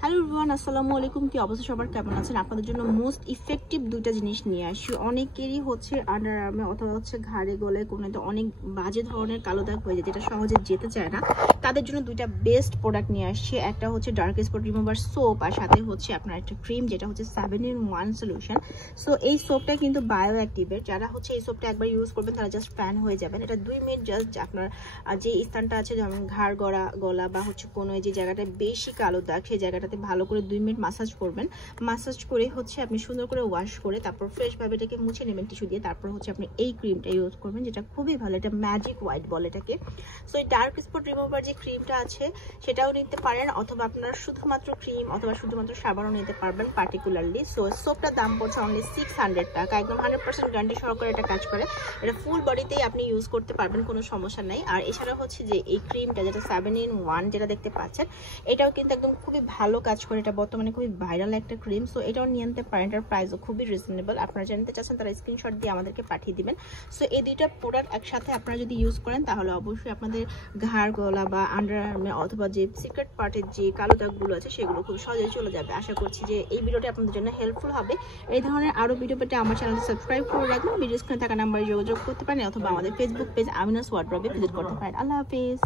Hello everyone, আসসালামু আলাইকুম। কি অবস্থা সবার, কেমন আছেন? আপনাদের জন্য মোস্ট ইফেক্টিভ দুইটা জিনিস নিয়ে আসি। অনেকেরই হচ্ছে আন্ডার আর্মে অথবা হচ্ছে ঘাড়ে গলায় কোনোতে অনেক বাজে ধরনের কালো দাগ হয়ে যায়, যেটা সহজে যেতে চায় না। তাদের জন্য দুইটা বেস্ট প্রোডাক্ট নিয়ে আসছি। একটা হচ্ছে ডার্ক স্পট রিমুভার সোপ, আর সাথে হচ্ছে আপনার একটা ক্রিম, যেটা হচ্ছে 7-in-1 সলিউশন। সো এই সোপটা কিন্তু বায়ো অ্যাক্টিভের। যারা হচ্ছে এই সোপটা একবার ইউজ করবেন তারা জাস্ট ফ্যান হয়ে যাবেন। এটা 2 মিনিট জাস্ট আপনার যে স্থানটা আছে, যেমন ঘাড় গলা বা হচ্ছে কোনো যে জায়গাটা বেশি কালো দাগ, সেই জায়গাটা ভালো করে 2 মিনিট মাসাজ করবেন। মাসাজ করে হচ্ছে আপনি সুন্দর করে ওয়াশ করে তারপর ফ্রেশ ভাবে এটাকে মুছে নেবেন টিস্যু দিয়ে। তারপর হচ্ছে আপনি এই ক্রিমটা ইউজ করবেন, যেটা খুবই ভালো। এটা ম্যাজিক হোয়াইট বলে এটাকে। সো এই ডার্ক স্পট রিমুভার যে ক্রিমটা আছে সেটাও নিতে পারেন, অথবা আপনারা শুধুমাত্র ক্রিম অথবা শুধুমাত্র সাবানও নিতে পারবেন পার্টিকুলারলি। সো সোপটার দাম পড়ছে অনলি 600 টাকা। একদম 100% গ্যারান্টি সহকারে এটা কাজ করে। এটা ফুল বডিতেই আপনি ইউজ করতে পারবেন, কোনো সমস্যা নাই। আর এছাড়া হচ্ছে যে এই ক্রিমটা, যেটা 7-in-1 যেটা দেখতে পাচ্ছেন, এটাও কিন্তু একদম খুবই ভালো কাজ করে। এটা বর্তমানে খুবই ভাইরাল একটা ক্রিম। সো এটাও নিয়ে নিতে পারেন। এটার প্রাইসও খুবই রিজনেবল। আপনারা জানতে চাচ্ছেন তারা স্ক্রিনশট দিয়ে আমাদেরকে পাঠিয়ে দিবেন। সো এই দুইটা প্রোডাক্ট একসাথে আপনারা যদি ইউজ করেন তাহলে অবশ্যই আপনাদের ঘাড় গলা বা আন্ডার আর্মে অথবা যে সিক্রেট পার্টের যে কালো দাগগুলো আছে সেগুলো খুব সহজেই চলে যাবে। আশা করছি যে এই ভিডিওটা আপনাদের জন্য হেল্পফুল হবে। এই ধরনের আরও ভিডিও পেতে আমার চ্যানেলটি সাবস্ক্রাইব করে রাখবেন। ভিডিও স্ক্রিনে থাকা নাম্বারে যোগাযোগ করতে পারেন, অথবা আমাদের ফেসবুক পেজ আমিনাস ওয়ার্ড্রবে ভিজিট করতে পারেন। আল্লাহ হাফেজ।